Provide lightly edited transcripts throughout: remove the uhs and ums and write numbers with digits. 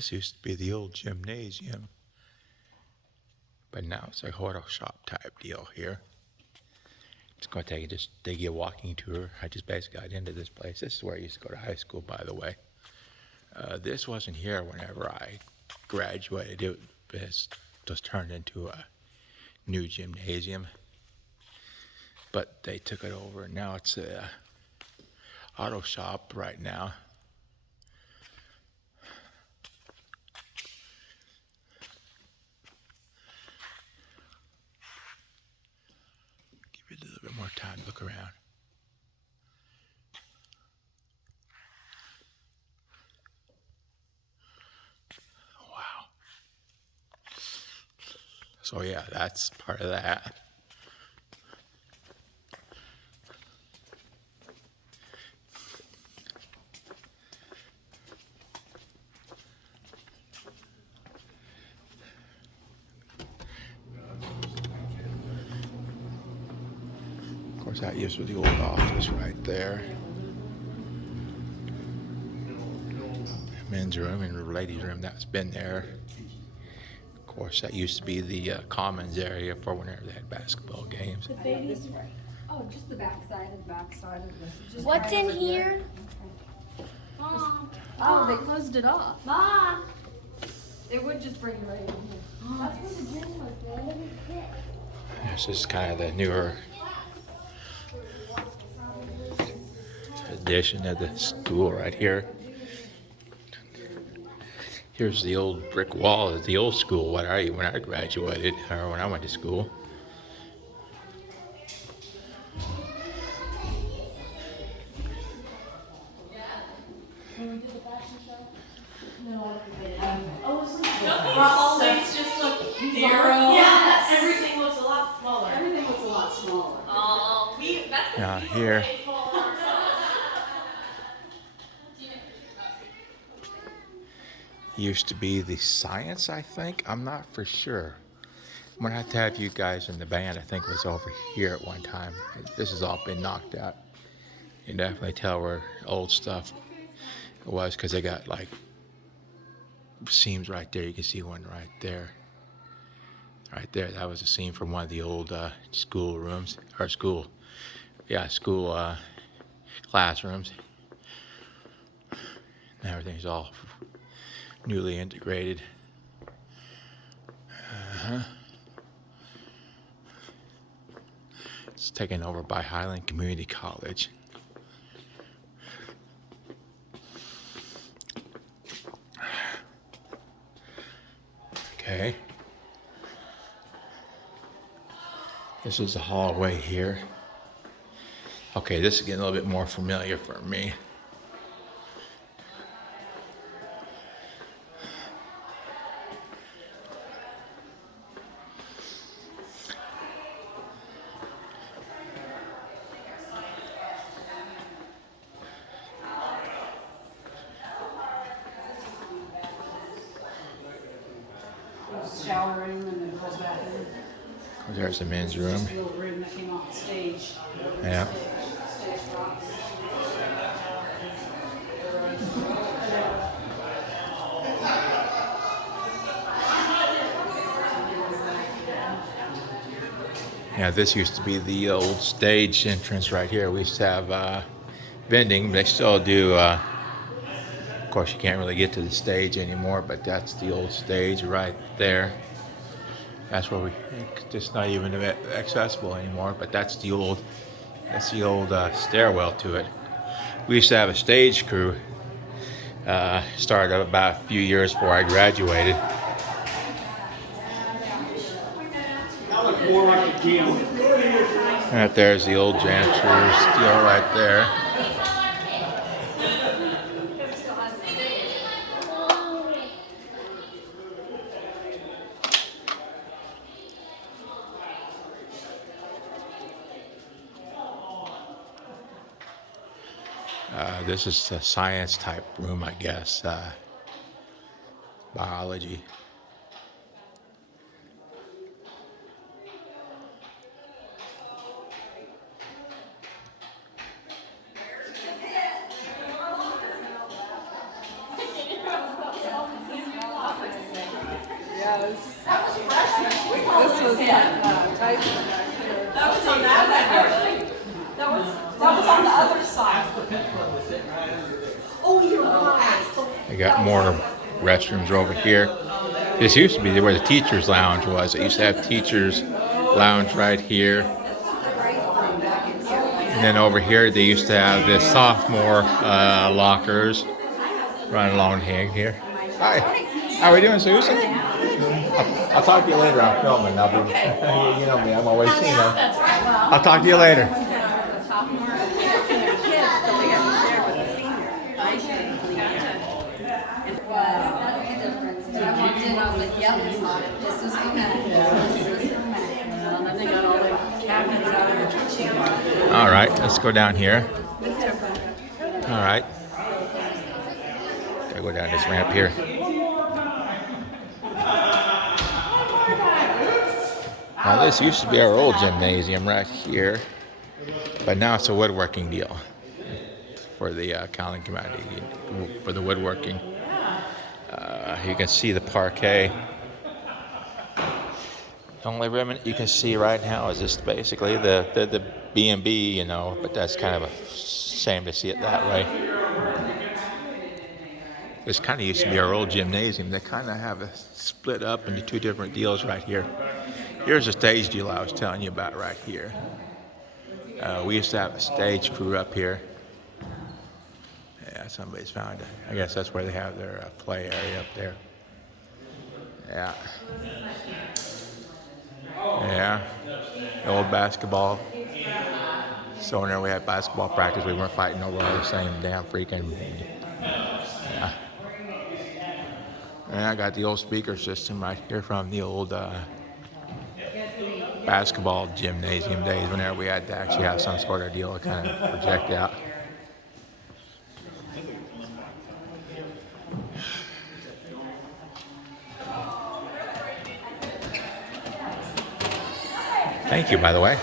This used to be the old gymnasium, but now it's a auto shop type deal here. It's going to take you a walking tour. I just basically got into this place. This is where I used to go to high school, by the way. This wasn't here whenever I graduated. It was turned into a new gymnasium, but they took it over, and now it's a auto shop right now. Give it a little bit more time to look around. Wow. So yeah, that's part of that. Of course, that used to be the old office right there. Men's room and ladies' room, that's been there. Of course, that used to be the commons area for whenever they had basketball games. The babies, oh, just the back side of this. What's in here? Okay. Mom. Oh, they closed it off. Mom. They would just bring you right in here. That's where the gym was. There. Let me sit. This is kind of the newer addition of the school right here. Here's the old brick wall of the old school when I graduated, or when I went to school. All these just look narrow. Yeah, everything looks a lot smaller. Everything looks a lot smaller. Oh, that's Now here, used to be the science, I think. I'm not for sure. I'm gonna have to have you guys in the band. I think it was over here at one time. This has all been knocked out. You can definitely tell where old stuff it was, because they got like seams right there. You can see one right there. Right there. That was a seam from one of the old school rooms, or school classrooms. And everything's all newly integrated. It's taken over by Highland Community College. Okay. This is the hallway here. Okay, this is getting a little bit more familiar for me. Shower room and the girls' bathroom. There's the men's room. Just a little room that came off the stage. Yeah. Yeah, this used to be the old stage entrance right here. We used to have vending, but they still do. Of course, you can't really get to the stage anymore, but that's the old stage right there. That's where it's not even accessible anymore, but that's the old stairwell to it. We used to have a stage crew. Started up about a few years before I graduated. More like a gym. Right there's the old janitor's deal right there. This is a science type room, I guess. Biology. was type. That was on that side. That was on the other side. Oh, you're right. They got more restrooms over here. This used to be where the teacher's lounge was. They used to have teacher's lounge right here. And then over here, they used to have the sophomore lockers running along here. Hi, how are we doing, Susan? I'll talk to you later. I'm filming. I'll be, you know me. I'm always seeing them. That's right. Well, I'll talk to you later. All right, let's go down here. All right. Gotta go down this ramp here. Now this used to be our old gymnasium right here, but now it's a woodworking deal for the Highland community, for the woodworking. You can see the parquet. The only remnant you can see right now is just basically the B&B, you know, but that's kind of a shame to see it that way. This kind of used to be our old gymnasium. They kind of have it split up into two different deals right here. Here's the stage deal I was telling you about right here. We used to have a stage crew up here. Yeah, somebody's found it. I guess that's where they have their play area up there. Yeah. Yeah. The old basketball. So whenever we had basketball practice, we weren't fighting over all the same damn freaking. Yeah. And I got the old speaker system right here from the old basketball gymnasium days, whenever we had to actually have some sort of deal to kind of project out. Thank you, by the way.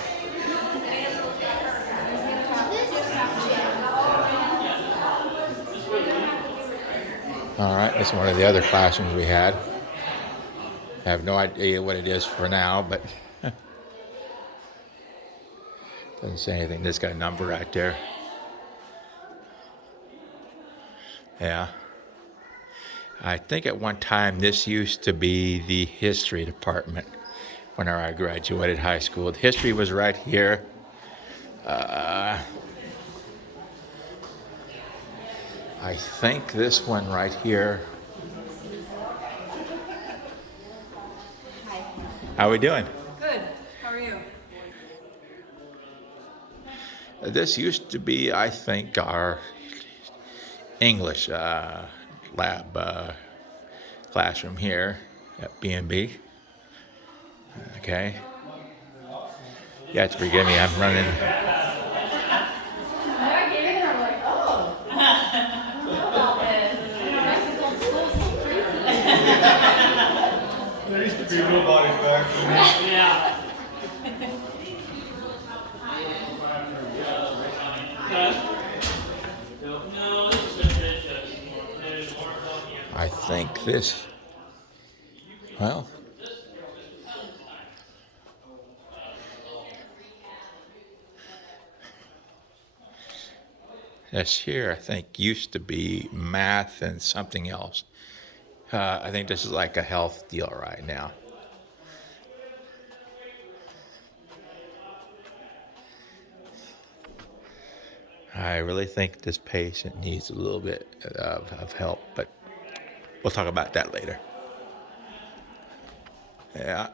All right, this is one of the other classrooms we had. I have no idea what it is for now, but doesn't say anything. Just got a number right there. Yeah. I think at one time this used to be the history department whenever I graduated high school. The history was right here. I think this one right here. Hi. How we doing? Good. How are you? This used to be, I think, our English lab classroom here at B&B. Okay. You have to forgive me, I'm running. There used to be nobodies back then. yeah. I think this, well, this here, I think, used to be math and something else. I think this is like a health deal right now. I really think this patient needs a little bit of help, but we'll talk about that later. Yeah.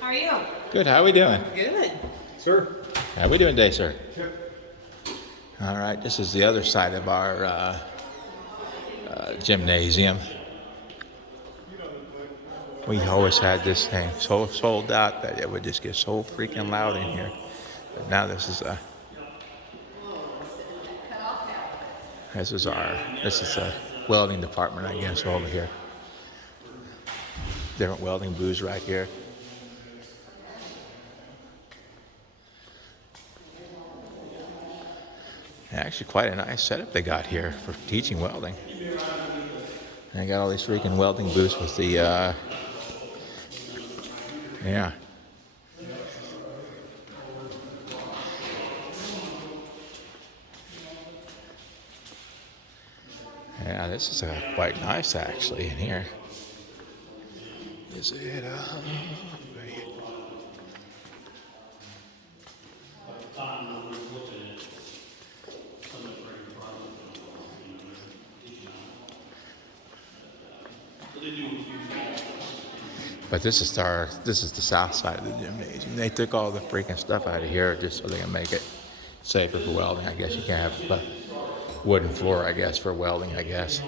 How are you? Good, how we doing? Good. Sir? How we doing today, sir? All right, this is the other side of our gymnasium. We always had this thing so sold out that it would just get so freaking loud in here. But now this is This is the welding department, I guess, over here. Different welding booths right here. Actually, quite a nice setup they got here for teaching welding. And they got all these freaking welding booths with the, yeah. Yeah, this is quite nice actually in here. Is it? But this is the south side of the gymnasium. They took all the freaking stuff out of here just so they can make it safer for welding. I guess you can't have a wooden floor, I guess, for welding, I guess.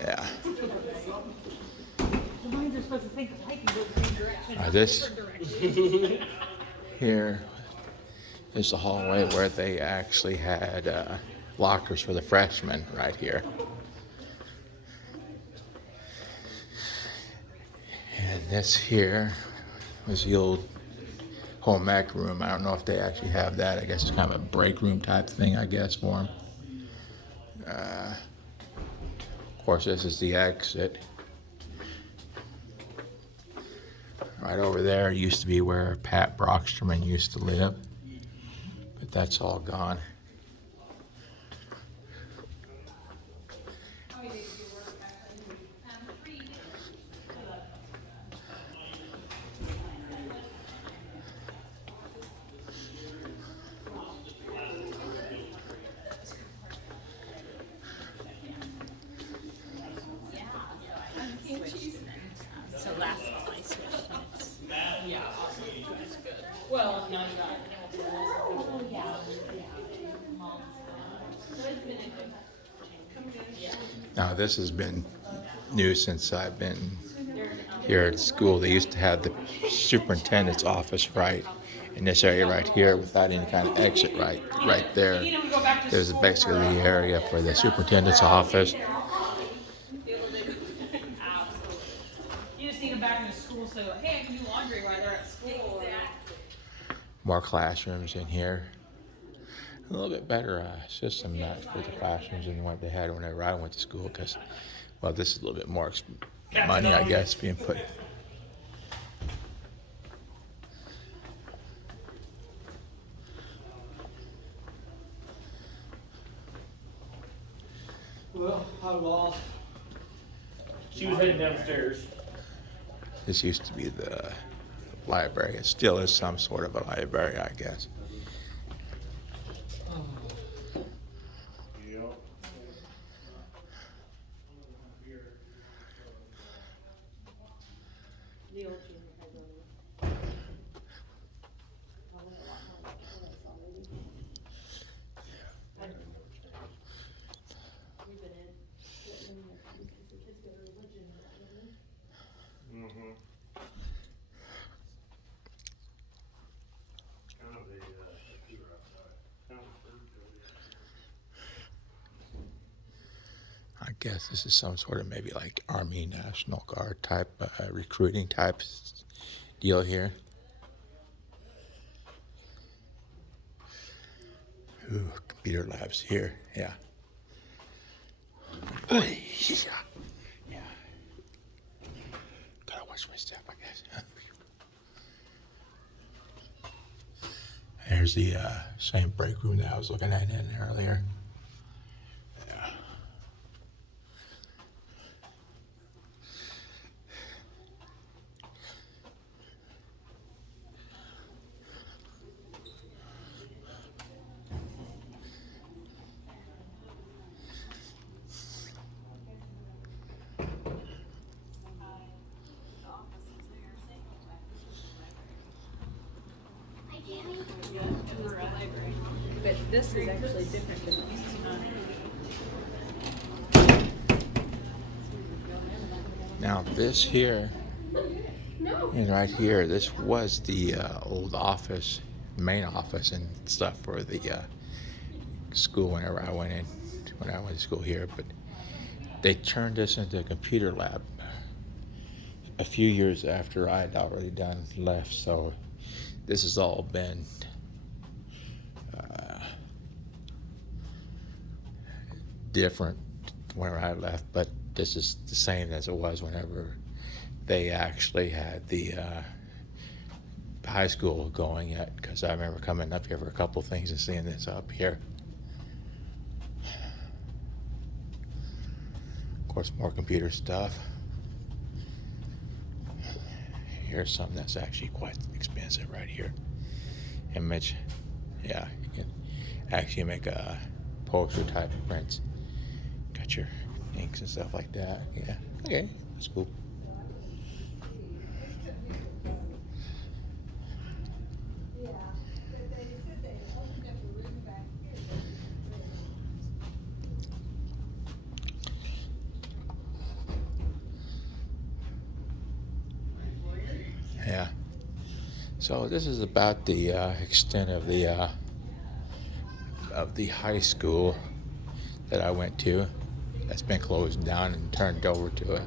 Yeah. This here is the hallway where they actually had lockers for the freshmen right here. And this here was the old home ec room. I don't know if they actually have that. I guess it's kind of a break room type thing, I guess, for them. Of course, this is the exit. Right over there used to be where Pat Brocksterman used to live, but that's all gone. So that's all I switched. Yeah, awesome. That's good. Well, now you got. Oh, yeah. Now this has been new since I've been here at school. They used to have the superintendent's office right in this area right here without any kind of exit right there. There's basically the area for the superintendent's office. You just need them back in school so, hey, I can do laundry while they're at school. More classrooms in here. A little bit better system for the classrooms than what they had whenever I went to school because, well, this is a little bit more money, I guess, being put. Well, I lost. She was heading downstairs. This used to be the library. It still is some sort of a library, I guess. I guess this is some sort of maybe like Army National Guard type recruiting type deal here. Ooh, computer labs here, yeah. Yeah. Gotta watch my step, I guess. There's the same break room that I was looking at in earlier. Yeah. But this is actually different than these two. Now this here And right here, this was the old office, main office and stuff for the school when I went to school here. But they turned this into a computer lab a few years after I had already left. So this has all been different whenever I left, but this is the same as it was whenever they actually had the high school going yet, because I remember coming up here for a couple things and seeing this up here. Of course, more computer stuff. Here's something that's actually quite expensive right here. Image, yeah, you can actually make a poster type of prints. Got your inks and stuff like that. Yeah, okay, that's cool. Yeah. So this is about the extent of the high school that I went to. That's been closed down and turned over to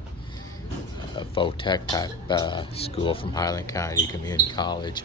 a Votech type school from Highland County Community College.